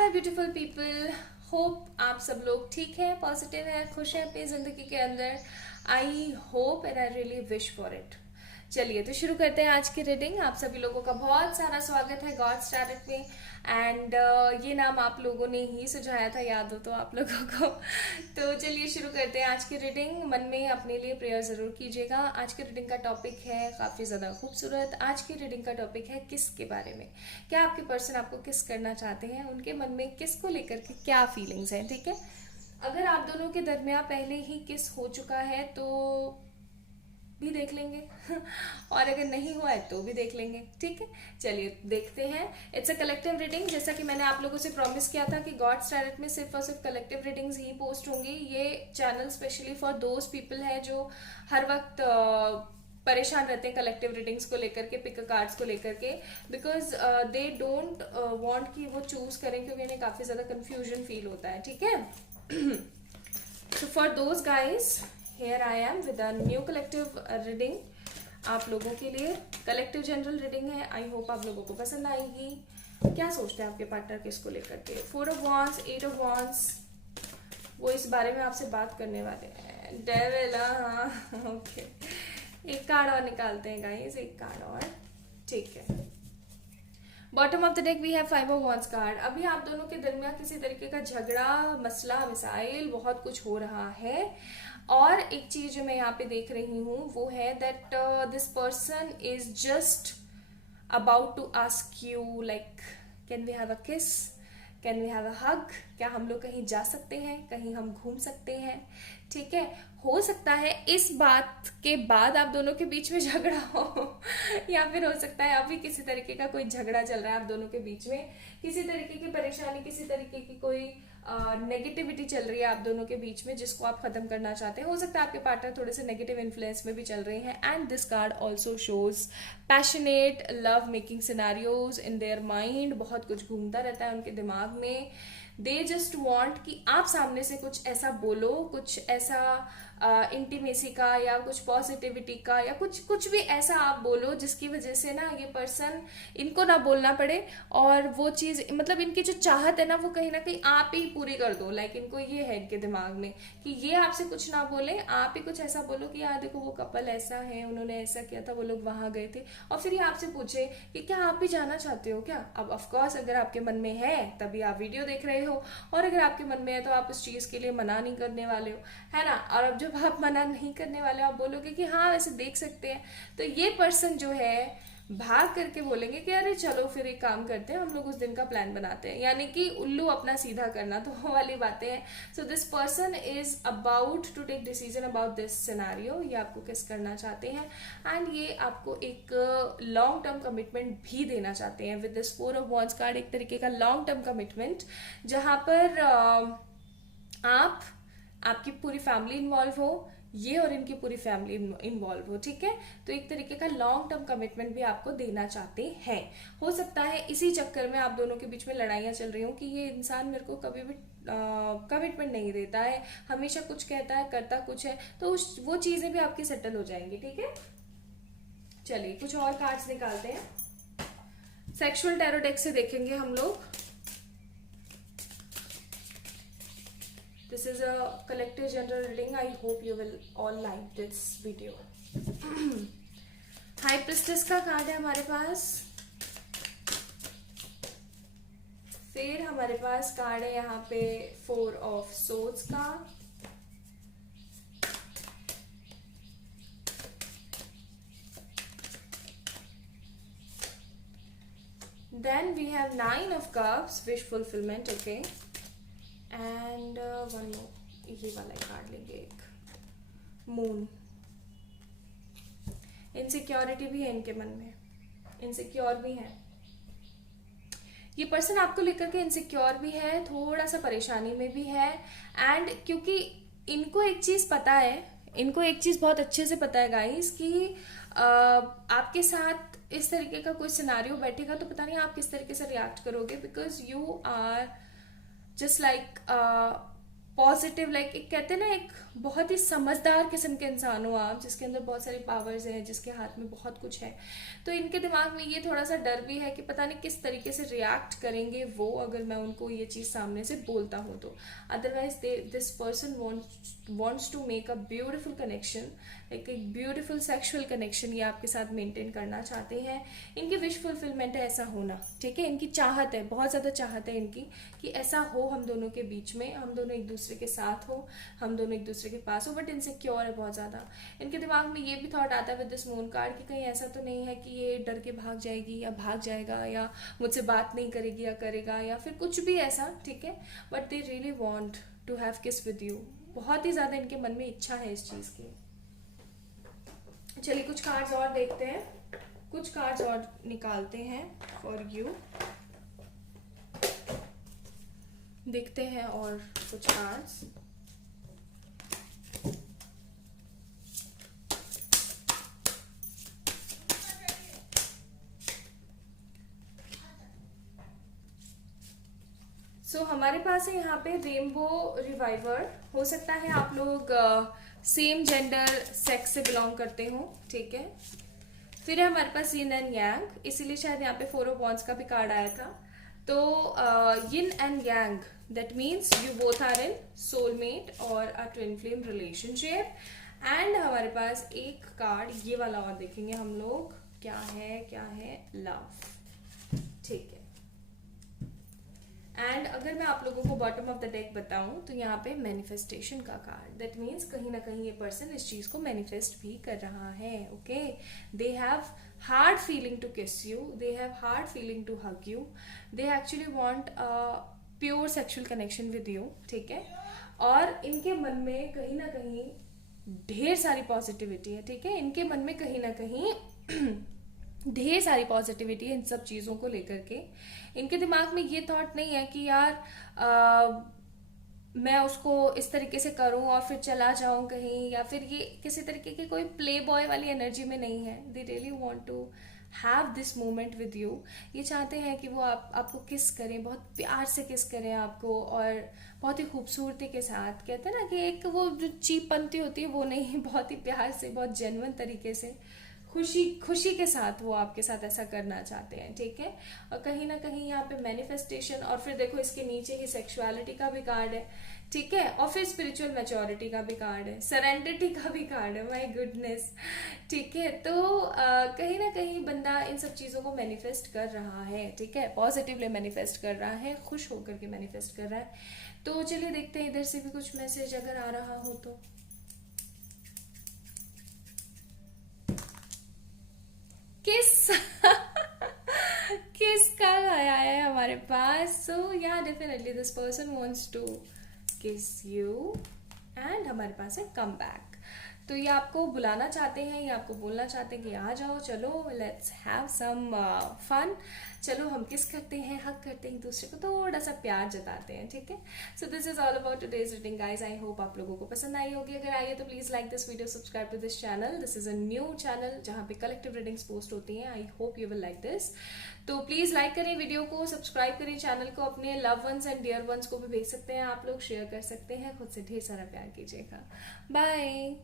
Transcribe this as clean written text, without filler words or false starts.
My beautiful people, hope आप सब लोग ठीक हैं, पॉजिटिव हैं, खुश हैं अपनी ज़िंदगी के अंदर। I hope and I really wish for it. चलिए तो शुरू करते हैं आज की रीडिंग। आप सभी लोगों का बहुत सारा स्वागत है गॉड्स टैरेट में। एंड ये नाम आप लोगों ने ही सुझाया था, याद हो तो आप लोगों को। तो चलिए शुरू करते हैं आज की रीडिंग। मन में अपने लिए प्रेयर ज़रूर कीजिएगा। आज की रीडिंग का टॉपिक है काफ़ी ज़्यादा खूबसूरत। आज की रीडिंग का टॉपिक है किस के बारे में। क्या आपके पर्सन आपको किस करना चाहते हैं, उनके मन में किस को लेकर के क्या फीलिंग्स हैं, ठीक है। अगर आप दोनों के दरमियान पहले ही किस हो चुका है तो भी देख लेंगे और अगर नहीं हुआ है तो भी देख लेंगे, ठीक है। चलिए देखते हैं। It's a collective reading. जैसा कि मैंने आप लोगों से प्रॉमिस किया था कि गॉड्स टैरेट में सिर्फ और सिर्फ कलेक्टिव रीडिंग्स ही पोस्ट होंगी। ये channel specially for those people है जो हर वक्त परेशान रहते हैं कलेक्टिव रीडिंग्स को लेकर के, पिक कार्ड्स को लेकर के, बिकॉज दे डोंट वांट कि वो चूज करें, क्योंकि इन्हें काफी ज्यादा कंफ्यूजन फील होता है, ठीक है। So for those guys, here I am with a new collective reading आप लोगों के लिए। कलेक्टिव जनरल रीडिंग है। आई होप आप लोगों को पसंद आएगी। क्या सोचते हैं आपके पार्टनर किसको लेकर के? 4 ऑफ वॉन्ड्स, 8 ऑफ वॉन्ड्स, वो इस बारे में आपसे बात करने वाले हैं। डेविल, हाँ ओके। एक कार्ड और निकालते हैं गाइस, एक कार्ड और, ठीक है। Bottom of the deck we have 5 of wands card. अभी आप दोनों के दरमियान किसी तरीके का झगड़ा, मसला, मिसाइल, बहुत कुछ हो रहा है। और एक चीज जो मैं यहाँ पे देख रही हूँ वो है that this person is just about to ask you like can we have a kiss, can we have a hug, क्या हम लोग कहीं जा सकते हैं, कहीं हम घूम सकते हैं, ठीक है। हो सकता है इस बात के बाद आप दोनों के बीच में झगड़ा हो या फिर हो सकता है अभी किसी तरीके का कोई झगड़ा चल रहा है आप दोनों के बीच में, किसी तरीके की परेशानी, किसी तरीके की कोई नेगेटिविटी चल रही है आप दोनों के बीच में, जिसको आप खत्म करना चाहते हैं। हो सकता है आपके पार्टनर थोड़े से नेगेटिव इन्फ्लुएंस में भी चल रहे हैं। And this card also shows passionate love making scenarios in their mind. बहुत कुछ घूमता रहता है उनके दिमाग में। दे जस्ट वॉन्ट कि आप सामने से कुछ ऐसा बोलो, कुछ ऐसा इंटीमेसी का या कुछ पॉजिटिविटी का या कुछ भी ऐसा आप बोलो जिसकी वजह से ना ये पर्सन, इनको ना बोलना पड़े, और वो चीज मतलब इनकी जो चाहत है ना वो कहीं ना कहीं आप ही पूरी कर दो। लाइक इनको ये है इनके दिमाग में कि ये आपसे कुछ ना बोले, आप ही कुछ ऐसा बोलो कि यार देखो वो कपल ऐसा है, उन्होंने ऐसा किया था, वो लोग वहां गए थे, और फिर ये आपसे पूछे कि क्या आप भी जाना चाहते हो क्या। अब ऑफकोर्स अगर आपके मन में है तभी आप वीडियो देख रहे हो, और अगर आपके मन में है तो आप उस चीज के लिए मना नहीं करने वाले हो, है ना। और अब जब आप मना नहीं करने वाले, आप बोलोगे कि हाँ वैसे देख सकते हैं, तो ये पर्सन जो है भाग करके बोलेंगे कि अरे चलो फिर एक काम करते हैं, हम लोग उस दिन का प्लान बनाते हैं। यानी कि उल्लू अपना सीधा करना, तो वो वाली बातें हैं। So this person is about to take decision about this scenario. ये आपको किस करना चाहते हैं एंड ये आपको एक लॉन्ग टर्म कमिटमेंट भी देना चाहते हैं। With this 4 of wands card एक तरीके का लॉन्ग टर्म कमिटमेंट, जहां पर आप, आपकी पूरी फैमिली इन्वॉल्व हो, ये और इनकी पूरी फैमिली इन्वॉल्व हो, ठीक है। तो एक तरीके का लॉन्ग टर्म कमिटमेंट भी आपको देना चाहते हैं। हो सकता है इसी चक्कर में आप दोनों के बीच में लड़ाइयाँ चल रही हो कि ये इंसान मेरे को कभी भी कमिटमेंट नहीं देता है, हमेशा कुछ कहता है, करता कुछ है, तो वो चीजें भी आपकी सेटल हो जाएंगी, ठीक है। चलिए कुछ और कार्ड्स निकालते हैं। सेक्सुअल टैरो डेक से देखेंगे हम लोग। This is a collective general reading. I hope you will all like this video. High priestess का कार्ड है हमारे पास। फिर हमारे पास कार्ड है यहाँ पे 4 ऑफ सोर्ड्स का। Then we have 9 of cups, wish fulfillment, okay. And one more, ये वाला कार्ड लेंगे एक, मून। इनसिक्योरिटी भी है इनके मन में, इनसिक्योर भी है ये पर्सन आपको लेकर के, इनसिक्योर भी है, थोड़ा सा परेशानी में भी है। एंड क्योंकि इनको एक चीज पता है, इनको एक चीज बहुत अच्छे से पता है गाइस कि आपके साथ इस तरीके का कोई सिनारियो बैठेगा तो पता नहीं आप किस तरीके से रिएक्ट करोगे, because you are just like positive, like एक कहते हैं ना, एक बहुत ही समझदार किस्म के इंसान हो आप, जिसके अंदर बहुत सारी पावर्स हैं, जिसके हाथ में बहुत कुछ है। तो इनके दिमाग में ये थोड़ा सा डर भी है कि पता नहीं किस तरीके से रिएक्ट करेंगे वो अगर मैं उनको ये चीज़ सामने से बोलता हूँ तो। Otherwise this person wants to make a beautiful connection, एक ब्यूटीफुल सेक्सुअल कनेक्शन ये आपके साथ मेंटेन करना चाहते हैं। इनकी विश फुलफिलमेंट है ऐसा होना, ठीक है। इनकी चाहत है, बहुत ज़्यादा चाहत है इनकी कि ऐसा हो हम दोनों के बीच में, हम दोनों एक दूसरे के साथ हो, हम दोनों एक दूसरे के पास हो। बट इनसिक्योर है बहुत ज़्यादा। इनके दिमाग में ये भी थॉट आता है विद दिस मून कार्ड कि कहीं ऐसा तो नहीं है कि ये डर के भाग जाएगी या भाग जाएगा या मुझसे बात नहीं करेगी या करेगा या फिर कुछ भी ऐसा, ठीक है। But they really want to have kiss with you. बहुत ही ज़्यादा इनके मन में इच्छा है इस चीज़ की। चलिए कुछ कार्ड्स और देखते हैं, कुछ कार्ड्स और निकालते हैं फॉर यू। देखते हैं और कुछ कार्ड्स। हमारे पास है यहाँ पे रेनबो रिवाइवर। हो सकता है आप लोग सेम जेंडर सेक्स से बिलोंग करते हो, ठीक है। फिर है हमारे पास यिन एंड यांग, इसीलिए शायद यहाँ पे 4 ऑफ वॉन्ड्स का भी कार्ड आया था। तो yin and yang, that means you both are in soulmate और a twin flame relationship. And हमारे पास एक कार्ड ये वाला और देखेंगे हम लोग, क्या है, लव, ठीक है। एंड अगर मैं आप लोगों को बॉटम ऑफ द डेक बताऊं तो यहाँ पे मैनिफेस्टेशन का कार्ड, दैट मीन्स कहीं ना कहीं ये पर्सन इस चीज को मैनिफेस्ट भी कर रहा है, okay. They have hard feeling to kiss you, they have hard feeling to hug you, they actually want a pure sexual connection with you, ठीक है। और इनके मन में कहीं ना कहीं ढेर सारी पॉजिटिविटी है, ठीक है। इनके मन में कहीं ना कहीं ढेर सारी पॉजिटिविटी है इन सब चीज़ों को लेकर के। इनके दिमाग में ये थॉट नहीं है कि यार मैं उसको इस तरीके से करूं और फिर चला जाऊं कहीं, या फिर ये किसी तरीके की कोई प्ले बॉय वाली एनर्जी में नहीं है। They really want to have this moment with you. ये चाहते हैं कि वो आपको किस करें, बहुत प्यार से किस करें आपको, और बहुत ही खूबसूरती के साथ। कहते हैं ना कि एक वो जो चीपंती होती है वो नहीं, बहुत ही प्यार से, बहुत जेन्युइन तरीके से, खुशी के साथ वो आपके साथ ऐसा करना चाहते हैं, ठीक है। और कहीं ना कहीं यहाँ पे मैनिफेस्टेशन, और फिर देखो इसके नीचे ही सेक्सुअलिटी का भी कार्ड है, ठीक है। और फिर स्पिरिचुअल मैच्योरिटी का भी कार्ड है, सरेंडरिटी का भी कार्ड है, माय गुडनेस, ठीक है। तो कहीं ना कहीं बंदा इन सब चीज़ों को मैनिफेस्ट कर रहा है, ठीक है। पॉजिटिवली मैनिफेस्ट कर रहा है, खुश होकर के मैनिफेस्ट कर रहा है। तो चलिए देखते हैं इधर से भी कुछ मैसेज अगर आ रहा हो तो। किस किस का आया है हमारे पास। सो या definitely this person wants to kiss you. And हमारे पास है कम बैक। तो ये आपको बुलाना चाहते हैं, ये आपको बोलना चाहते हैं कि आ जाओ, चलो लेट्स हैव सम फन, चलो हम किस करते हैं, हक करते हैं एक दूसरे को, थोड़ा सा प्यार जताते हैं, ठीक है। So this is all about today's reading guys. I hope आप लोगों को पसंद आई होगी। अगर आई है तो please like this video, subscribe to this channel. This is a new channel जहाँ पे कलेक्टिव रीडिंग्स पोस्ट होती हैं। I hope you will like this. तो प्लीज लाइक करें वीडियो को, सब्सक्राइब करें चैनल को, अपने love ones and dear ones को भी भेज सकते हैं आप लोग, शेयर कर सकते हैं, खुद से ढेर सारा प्यार कीजिएगा। बाय।